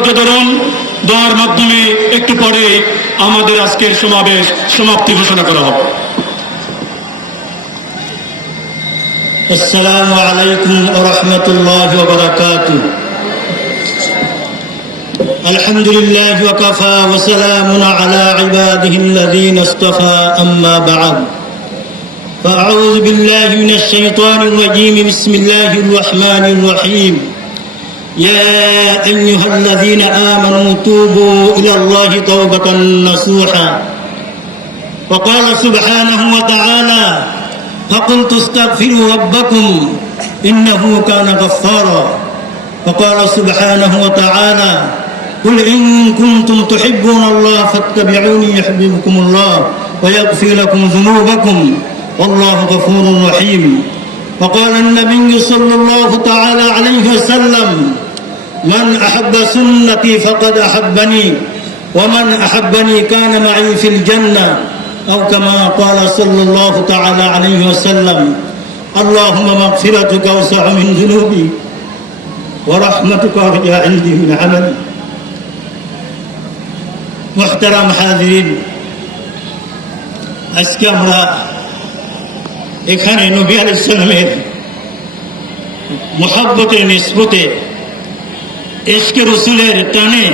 ধৈর্য ধরুন। দোয়ার মাধ্যমে একটু পরে আমাদের আজকের সমাবেশ সমাপ্তি ঘোষণা করা হবে। আসসালামু আলাইকুম ওয়া রাহমাতুল্লাহি ওয়া বারাকাতুহু। আলহামদুলিল্লাহি ওয়া কাফা ওয়া সালামুন আলা ইবাদিহিল্লাযীনা ইসতাফা, আম্মা বা'দ। فأعوذ بالله من الشيطان الرجيم. بسم الله الرحمن الرحيم. يا أيها الذين آمنوا توبوا إلى الله توبة نصوحا. وقال سبحانه وتعالى: فقلت استغفروا ربكم إنه كان غفارا. وقال سبحانه وتعالى: قل إن كنتم تحبون الله فاتبعوني يحببكم الله ويغفر لكم ذنوبكم والله غفور رحيم. وقال النبي صلى الله تعالى عليه وسلم: من أحب سنتي فقد أحبني ومن أحبني كان معي في الجنة، أو كما قال صلى الله تعالى عليه وسلم: اللهم مغفرتك أوسع من ذنوبي ورحمتك أرجى عندي من عملي. محترم حاضرين, আজকে আমরা এখানে নবী আলাইহিস সালামের মুহাব্বতের নিসবতে, ইশকে রাসূলের টানে,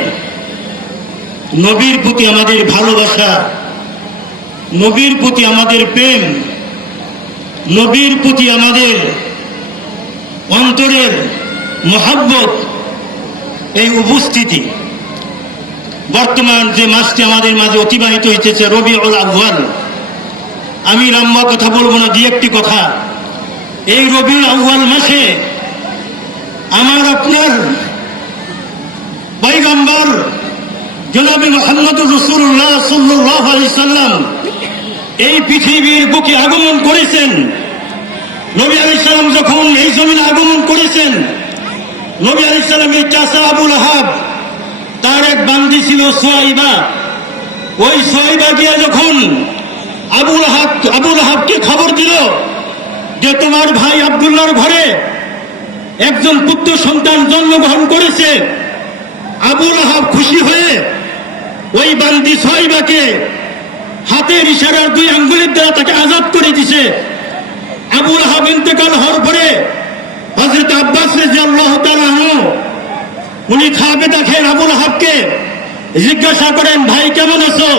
নবীর প্রতি আমাদের ভালোবাসা, নবীর প্রতি আমাদের প্রেম, নবীর প্রতি আমাদের অন্তরের মুহাব্বত, এই উপস্থিতি বর্তমান যে মাসটি আমাদের মাঝে অতিবাহিত হইতেছে রবিউল আউয়াল। আমি লম্বা কথা বলবো না, দুই একটি কথা। এই রবিউল আউয়াল মাসে আমার আপনার পয়গম্বর জনাবে মুহাম্মদুর রাসূলুল্লাহ সাল্লাল্লাহু আলাইহি সাল্লাম এই পৃথিবীর বুকে আগমন করেছেন। নবী আলাইহিস সালাম যখন এই জমিনে আগমন করেছেন, নবী আলাইহিস সালামের চাচা আবু লাহাব, তার এক বান্দি ছিল সুয়াইবা। ওই সুয়াইবা গিয়ে যখন আবু লাহাবকে খবর দিল যে তোমার ভাই আব্দুল্লাহর ঘরে একজন পুত্র সন্তান জন্মগ্রহণ করেছে, আবু লাহাব খুশি হয়ে ওই বান্দি সুয়াইবাকে হাতের ইশারার দুই আঙ্গুলের দ্বারা তাকে আজাদ করে দিছে। আবু লাহাব ইন্তেকাল হওয়ার পরে হযরত আব্বাস রাদিয়াল্লাহু তাআলা আনহু উনি খাবে দেখেন আবু লাহাবকে, জিজ্ঞাসা করেন, ভাই কেমন আছো?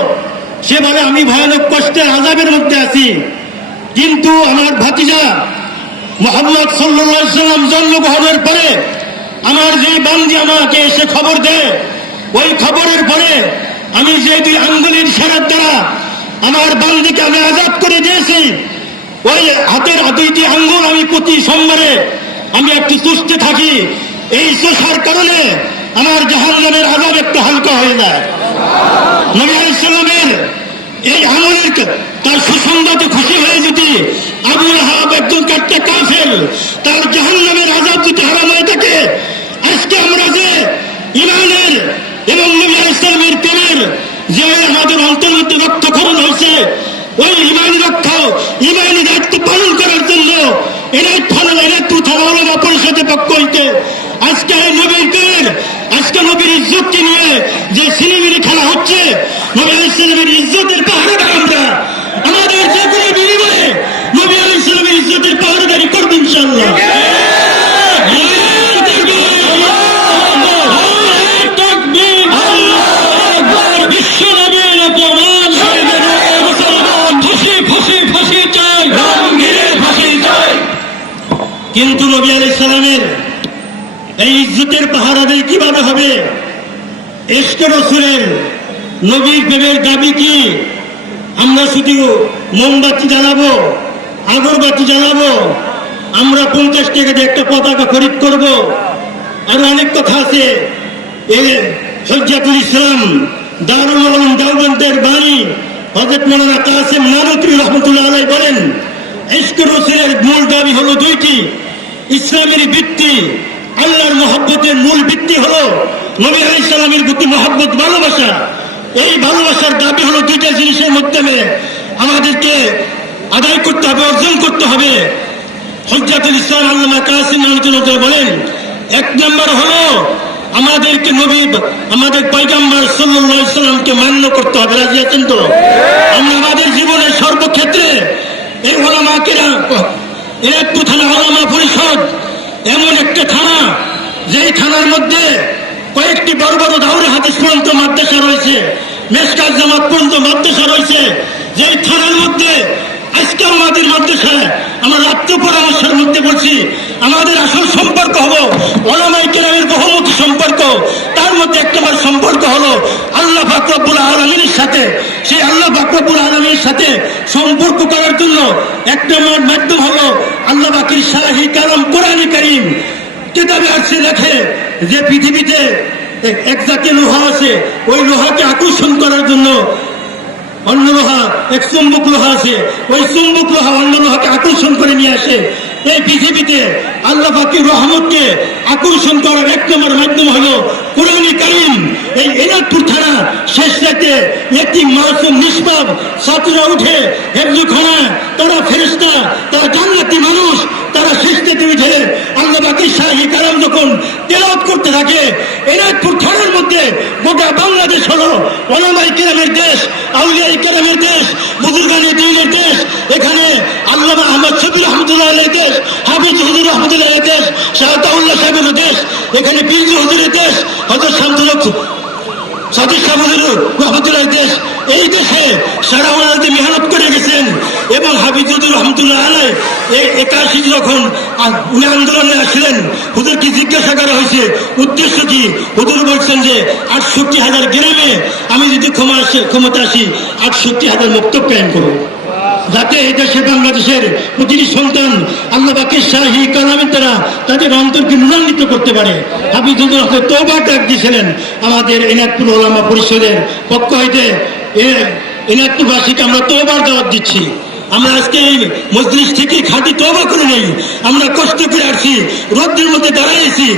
সে বলে, আমি ভয়ানক কষ্টের আযাবের মধ্যে আছি, কিন্তু আমার ভাতিজা মুহাম্মদ সাল্লাল্লাহু আলাইহি সাল্লাম জন্মগ্রহণের পরে আমার যে বান্দি আমাকে এসে খবর দেয়, ওই খবরের পরে আমি যে দুই আঙ্গুলের ইশারার দ্বারা আমার বান্দিকে আমি আজাদ করে দিয়েছি, ওই হাতের দুইটি আঙ্গুল আমি প্রতি সোমবারে আমি একটু চুষতে থাকি। এই চুষার কারণে আমার জাহান্নামের আযাব একটু হালকা হয়ে যায়। নবী আলাইহিস সালামের এই আমলের তার সুসংবাদে খুশি হয়ে যদি আবু লাহাব একজন কাটতে কাফের, তার জাহান্নামের আযাব যদি হারাম হয়ে থাকে, আজকে আমরা যে ইমানের এবং নবী আলাইহিস সালামের প্রেমের যে আমাদের অন্তর মধ্যে রক্তক্ষরণ হয়েছে, ওই ইমানি রক্ষা, ইমানি দায়িত্ব পালন করার জন্য এনায়তুল্লাহ পরিষদের পক্ষ হইতে আজকে নবীর প্রেমের, আজকে নবীর ইজ্জতকে নিয়ে যে সিনেমিনি খেলা হচ্ছে, নবী আলাইহিস সালামের ইজ্জতের পাহারাদার আমরা, আমাদের যে কোনো বিনিময়ে নবী আলাইহিস সালামের ইজ্জতের পাহারাদারি করব ইনশাআল্লাহ। কিন্তু নবী আলাইহিস সালামের এই ইজ্জতের পাহারাদারি কিভাবে হবে? ইশকে রাসূলের, নবীর প্রেমের দাবি কি? আমরা শুধু মোমবাতি জ্বালাবো, আগরবাতি জ্বালাবো, আমরা 50 টাকা দিয়ে একটা পতাকা খরিদ করব, আর অনেক কথা আছে। এই হুজ্জাতুল ইসলাম দারুল উলুম দেওবন্দের বাণী হযরত মাওলানা কাসেম নানুতুবি রাহমাতুল্লাহ আলাইহি বলেন, ইশকে রাসূলের মূল দাবি হলো দুইটি। ইসলামের ভিত্তি, আল্লাহর মহব্বতের মূল ভিত্তি হলো নবী আলাইহিস সালামের প্রতি মহব্বত, ভালোবাসা। এই ভালোবাসার দাবি হলো দুইটা জিনিসের মাধ্যমে আমাদেরকে আদায় করতে হবে, অর্জন করতে হবে। হুজ্জাতুল ইসলাম আল্লামা কাসেম নানুতুবি বলেন, এক নম্বর হলো আমাদেরকে নবী, আমাদের পয়গম্বর সাল্লাল্লাহু আলাইহি সাল্লামকে মান্য করতে হবে। রাজি আছেন তো? আমরা আমাদের জীবনের সর্বক্ষেত্রে এই ওলামা কেরাম, এনায়তপুর থানা ওলামা পরিষদ এমন একটা থানা, যেই থানার মধ্যে কয়েকটি বড় বড় দাওরে হাদিস পর্যন্ত মাদ্রাসা রয়েছে, মেশকাত জামাত পর্যন্ত মাদ্রাসা রয়েছে। যেই থানার মধ্যে আজকে আমাদের মাদ্রাসায় আমরা রাত্র পরামর্শের মধ্যে বলছি, আমাদের আসল সম্পর্ক হলো ওলামায়ে কেরামের বহুমুখী সম্পর্ক। তার মধ্যে একটা সম্পর্ক হলো আল্লাহ পাক রব্বুল আলামিনের সাথে। সেই আল্লাহ পাক রব্বুল আলামিনের সাথে সম্পর্ক করার জন্য একটা মাধ্যম হলো আল্লাহ পাকের শাহি কালাম কোরআন কারীম। কিতাবে আছে লেখে যে পৃথিবীতে এক জাতীয় লোহা আছে, ওই লোহাকে আকর্ষণ করার জন্য অন্য লোহা, এক চুম্বক লোহা আছে, ওই চুম্বক লোহা অন্য লোহাকে আকর্ষণ করে নিয়ে আসে। এই পৃথিবীতে আল্লাহ পাকের রহমতকে আকর্ষণ করার এক নম্বর মাধ্যম হলো কোরআন কারীম। এই এনায়তপুর থানা শেষ রাতে একটি মাসুম নিষ্পাপ ছাত্ররা উঠে হেফজুখানা, তারা ফেরেশতা, তারা জান্নাতি মানুষ, তারা শেষ রাতে উঠে আল্লাহ পাকের শাহি কালাম যখন তেলাওয়াত করতে থাকে, এনায়তপুর থানার মধ্যে গোটা বাংলাদেশ হলো ওলামায়ে কেরামের দেশ, আউলিয়ায়ে কেরামের দেশ, বুজুর্গানে দ্বীনের দেশ। এখানে আল্লামা আহমদ শফি রহমতুল্লাহ আলাইহির দেশ, হাফিজ হুজুর রহমতুল্লাহ আলাইহির দেশ, শাহতাউল্লাহ সাহেবের দেশ, এখানে পীরজি হুজুরের দেশ, হযরত শামসুল হক সাদিক সাহেব হুজুর রহমতুল্লাহর দেশ। এই দেশে সারা ওনারা মেহনত করে গেছেন। এবং হাফিজ হুজুর রহমতুল্লাহ আলাইহি 81 যখন উনি আন্দোলনে আসলেন, হুজুরকে জিজ্ঞাসা করা হয়েছে উদ্দেশ্য কি? হুজুর বলছেন যে 68,000 গ্রামে আমি যদি ক্ষমতা আসি 68,000 মক্তব কায়েম করব, যাতে এই দেশে বাংলাদেশের প্রতিটি সন্তান আল্লাহ পাকের শাহি কালামের দ্বারা তাদের অন্তরকে নূরান্বিত করতে পারে। হাফিজ হুজুর তওবার ডাক দিয়েছিলেন আমাদের এনায়তপুর ওলামা পরিষদের পক্ষ হইতে। এনায়তপুরবাসীকে আমরা তওবার দাওয়াত দিচ্ছি। আমরা আজকে এই মজলিস থেকে খাঁটি তওবা করে নেই। আমরা কষ্ট করে আসছি, রোদ্রের মধ্যে দাঁড়াইছি।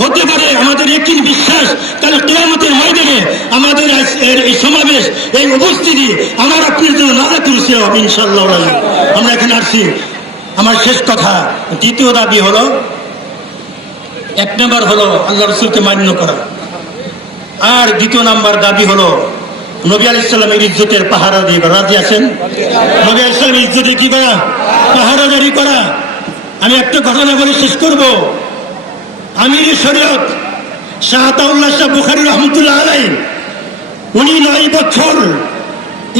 হতে পারে আমাদের একটি বিশ্বাস, কারণ কিয়ামতের ময়দানে আমাদের এই সমাবেশ, এই উপস্থিতি আমার আপনার জন্য নাজাতুল সিরা হবে ইনশাআল্লাহ। আমরা এখানে আসছি। আমার শেষ কথা, দ্বিতীয় দাবি হলো, এক নাম্বার হলো আল্লাহ রাসূলকে মান্য করা, আর দ্বিতীয় নাম্বার দাবি হলো নবী আলাইহিস সালামের ইজ্জতের পাহারা দিয়ে। রাজি আছেন? নবী আলাইহিস সালামের ইজ্জতে কি করা? পাহারাদারি করা। আমি একটা ঘটনা বলে শেষ করব। আমির শরীয়ত শাহতাউল্লাহ শাহ বুখারী রহমতুল্লাহ আলাইহি, উনি 9 বছর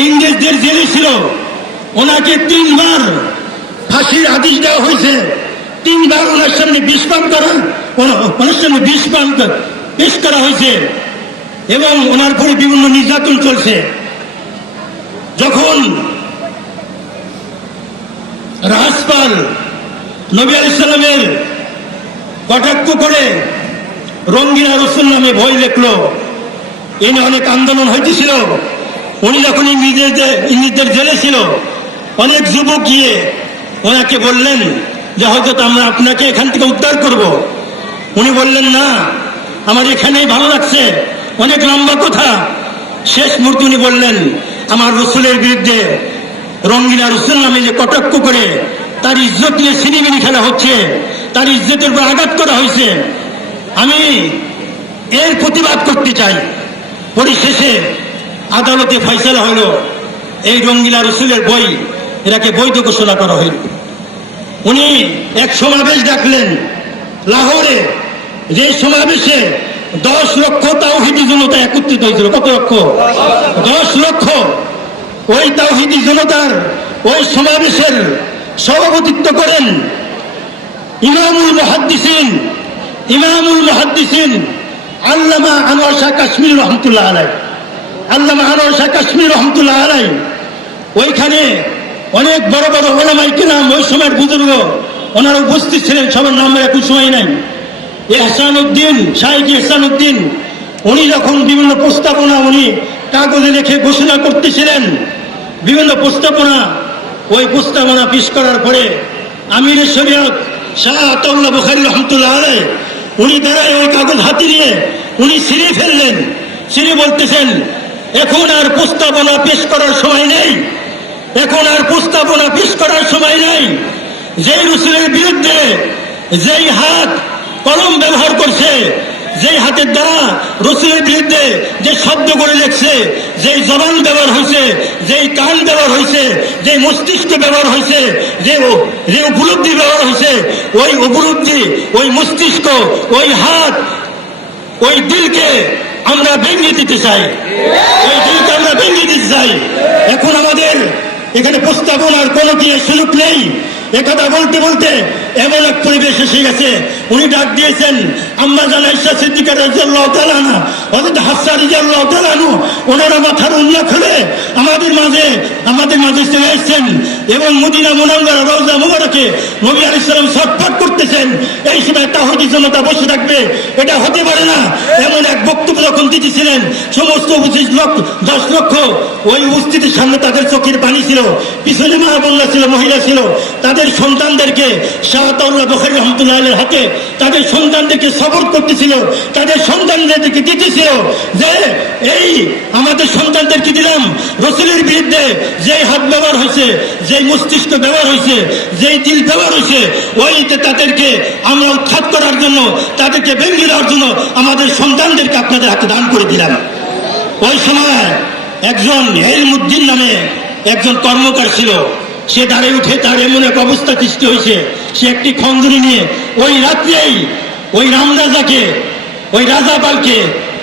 ইংরেজদের জেলে ছিল। ওনাকে 3 বার ফাঁসির আদেশ দেওয়া হয়েছে। 3 বার ওনার সামনে বিষ পান করা, ওনার সামনে বিষ পান পেশ করা হয়েছে এবং ওনার পরে বিভিন্ন নির্যাতন চলছে। যখন রাজপাল নবী আলাইহিস সালামের কটাক্ষ করে রঙ্গিলা রসুল নামে বই লিখলো, এ নিয়ে অনেক আন্দোলন হয়েছিল। উনি যখন ইংরেজদের জেলে ছিল, অনেক যুবক গিয়ে ওনাকে বললেন যে হযরত আমরা আপনাকে এখান থেকে উদ্ধার করব। উনি বললেন না, আমার এখানেই ভালো লাগছে। অনেক লম্বা কথা। শেষ মুহূর্তে উনি বললেন, আমার রসুলের বিরুদ্ধে রঙ্গিলা রসুল নামে যে কটাক্ষ করে তার ইজ্জত নিয়ে ছিনিমিনি খেলা হচ্ছে, তার ইজ্জতের উপর আঘাত করা হয়েছে, আমি এর প্রতিবাদ করতে চাই। পরিশেষে আদালতে ফয়সালা হলো, এই রঙ্গিলা রসুলের বই এটাকে বৈধ ঘোষণা করা হইল। উনি এক সমাবেশ ডাকলেন লাহোরে, যে সমাবেশে 10 লক্ষ তাওহীদি জনতা একত্রিত হয়েছিল। কত লক্ষ? 10 লক্ষ। ওই তাওহীদি জনতার ওই সমাবেশের সভাপতিত্ব করেন ইমামুল মুহাদ্দিসিন আল্লামা আনোয়ার শাহ কাশ্মীর রহমতুল্লাহ আলাইহি। আল্লামা আনোয়ার শাহ কাশ্মীর রহমতুল্লাহ আলাইহি ওইখানে অনেক বড় বড় ওলামায়ে কেরাম, ওই সময়ের বুজুর্গ, ওনারা উপস্থিত ছিলেন। সবার নাম এখন সময় নাই। ইহসানউদ্দিন, শাইখ ইহসানউদ্দিন, উনি যখন বিভিন্ন প্রস্তাবনা উনি কাগজে লিখে ঘোষণা করতেছিলেন, বিভিন্ন প্রস্তাবনা, ওই প্রস্তাবনা পেশ করার পরে আমিরে শরীয়ত শাহ আতাউল্লাহ বুখারী রহমতুল্লাহ আলাইহি উনি দাঁড়ায় ওই কাগজ হাতে নিয়ে উনি ছিঁড়ে ফেললেন। ছিঁড়ে বলতেছেন, এখন আর প্রস্তাবনা পেশ করার সময় নেই, এখন আর প্রস্তাবনা পেশ করার সময় নেই। যেই রসুলের বিরুদ্ধে যেই হাত কলম ব্যবহার করছে, যেই হাতের দ্বারা রসুলের বিরুদ্ধে যে শব্দ করে লেখছে, যেই জবান ব্যবহার হয়েছে, যেই কান ব্যবহার হয়েছে, যে মস্তিষ্ক ব্যবহার হয়েছে, যে উপলব্ধি ব্যবহার হয়েছে, ওই উপলব্ধি, ওই মস্তিষ্ক, ওই হাত, ওই দিলকে আমরা ভেঙে দিতে চাই, ওই দিলকে আমরা ভেঙে দিতে চাই। এখন আমাদের এখানে প্রস্তাবনার কোনো কি সুযোগ নেই। একথা বলতে বলতে এমন এক পরিবেশ এসে গেছে, উনি ডাক দিয়েছেন আম্মা জান আয়েশা সিদ্দিকা রাদিয়াল্লাহু তাআলা আনহা, হযরত হাফসা রাদিয়াল্লাহু তাআলা আনহু, ওনারা মাথার উল্লাখ হলে আমাদের মাঝে চলে এসেছেন এবং মদিনা মুনাওয়ারা রওজা মুবারকে নবী আলাইহিস সালাম ছটফট করতেছেন। এই সময় তাওহীদি জনতা বসে থাকবে, এটা হতে পারে না। এমন এক বক্তব্য যখন দিতেছিলেন, সমস্ত 10 লক্ষ ওই উপস্থিতির সামনে তাদের চোখের পানি ছিল, পিছনে মা বোনরা ছিল, মহিলা ছিল, তাদের সন্তানদেরকে শাহাদাতুল্লাহ বুখারী রাহমাতুল্লাহ আলাইহির হাতে তাদের সন্তানদেরকে সবর করতেছিল, তাদের সন্তানদেরকে দিতেছিল যে এই আমাদের সন্তানদেরকে দিলাম। রসুলের বিরুদ্ধে যেই হাত ব্যবহার হয়েছে, যেই মস্তিষ্ক ব্যবহার হয়েছে, যেই দিল ব্যবহার হয়েছে, ওইতে তাদেরকে আমরা উৎখাত করার জন্য, তাদেরকে ভেঙে দেওয়ার জন্য আমাদের সন্তানদেরকে আপনাদের হাতে দান করে দিলাম। ওই সময় একজন ইলমুদ্দিন নামে একজন কর্মকার ছিল, সে দাঁড়িয়ে উঠে তার এমন এক অবস্থা সৃষ্টি হয়েছে, সে একটি খঞ্জরি নিয়ে ওই রাত্রেই ওই রামরাজাকে, ওই রাজাপালকে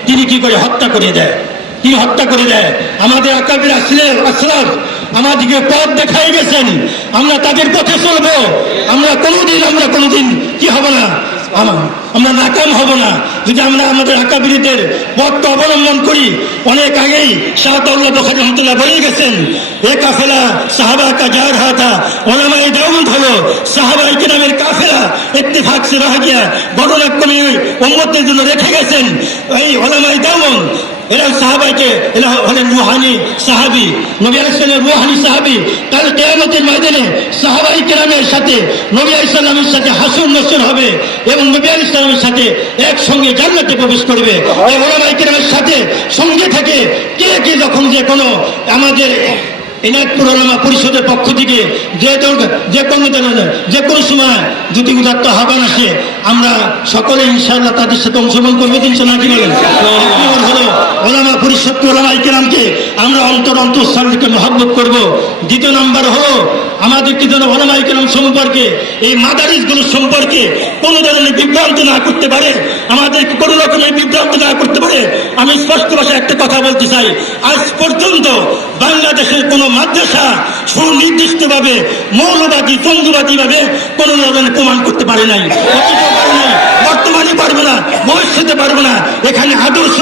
তিনি কি করে হত্যা করে দেয়। তিনি হত্যা করে দেয়। আমাদের আকাবির আশরাফ আমাদেরকে পথ দেখাই গেছেন, আমরা তাদের পথে চলবো। আমরা কোনোদিন কি হব না, আমরা নাকাম হব না যদি আমরা আমাদের আকাবিরদের পথটা অবলম্বন করি। অনেক আগেই শাহাদাতুল্লাহ বুখারী রাহমাতুল্লাহ বলে গেছেন, এ কাফেলা সাহাবা কা যা রহা থা, উলামায়ে দেওবন্দ হলো সাহাবায়ে কেরামের কাফেলা, ইত্তেফাক সে রহ গিয়া। ঘটনাক্রমে উম্মতের জন্য রেখে গেছেন এই উলামায়ে দেওবন্দ। এরা সাহাবাকে, এরা হলেন রুহানি সাহাবি, নবী আলাইহিস সালামের রুহানি সাহাবি। কাল কিয়ামতের ময়দানে সাহাবায়ে কেরামের সাথে নবী আলাইহিস সালামের সাথে হাসর নসর হবে এবং নবী আলাইহিস সালামের সাথে একসঙ্গে জান্নাতে প্রবেশ করবে। এই উলামায়ে কেরামের সাথে সঙ্গে থেকে কে যখন যে কোনো আমাদের এনায়তপুর উলামা পরিষদের পক্ষ থেকে যে কোনো সময় যদি উদাত্ত আহ্বান আসে, আমরা সকলে ইনশাআল্লাহ তাদের সাথে অংশগ্রহণ করবো। ইনশাআল্লাহ কি বলেন? হলো উলামা পরিষদ, উলামায়ে কেরামকে আমরা অন্তঃস্থল থেকে মহব্বত করব। দ্বিতীয় নাম্বার হলো আমাদেরকে যেন উলামায়ে কেরাম সম্পর্কে, এই মাদারিসগুলো সম্পর্কে কোনো ধরনের বিভ্রান্ত না করতে পারে, আমাদেরকে কোনো রকমের বিভ্রান্ত না করতে পারে। আমি স্পষ্ট ভাষায় একটা কথা বলতে চাই, আজ পর্যন্ত বাংলাদেশের কোনো মাদ্রাসা সুনির্দিষ্টভাবে মৌলবাদী জঙ্গিবাদী ভাবে কোনো ধরনের প্রমাণ করতে পারে নাই, বর্তমানে পারবে না, ভবিষ্যতে পারবে না। এখানে আদর্শ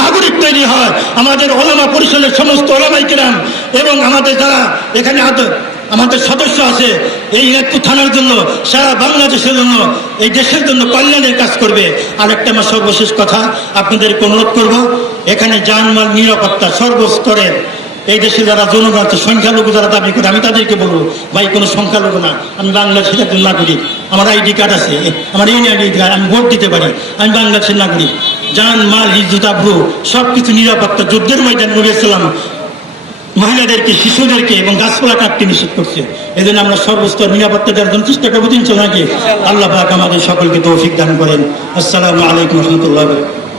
নাগরিক তৈরি হয় আমাদের উলামা পরিষদের সমস্ত উলামায়ে কেরাম এবং আমাদের যারা এখানে আমাদের সদস্য আছে, এই এনায়তপুর থানার জন্য, সারা বাংলাদেশের জন্য, এই দেশের জন্য কল্যাণের কাজ করবে। আর একটা আমার সর্বশেষ কথা আপনাদেরকে অনুরোধ করব, এখানে জানমাল নিরাপত্তা সর্বস্তরের এই দেশে যারা জনগণ আছে, সংখ্যালঘু যারা দাবি করে, আমি তাদেরকে বলবো ভাই কোনো সংখ্যালঘু না, আমি বাংলাদেশের একজন নাগরিক, আমার আইডি কার্ড আছে, আমার এই আইডি কার্ড, আমি ভোট দিতে পারি, আমি বাংলাদেশের নাগরিক। জান মাল ইজ্জত আবরু সবকিছু নিরাপত্তা, যুদ্ধের ময়দান নবী সাল্লাম মহিলাদেরকে, শিশুদেরকে এবং গাছপালা কাটতে নিষেধ করছে। এজন্য আমরা সর্বস্তর নিরাপত্তা দেওয়ার জন্য চেষ্টা করবো। ইনশাআল্লাহ আল্লাহ পাক আমাদের সকলকে তৌফিক দান করেন। আসসালামু আলাইকুম ওয়া রাহমাতুল্লাহি ওয়া বারাকাতুহু।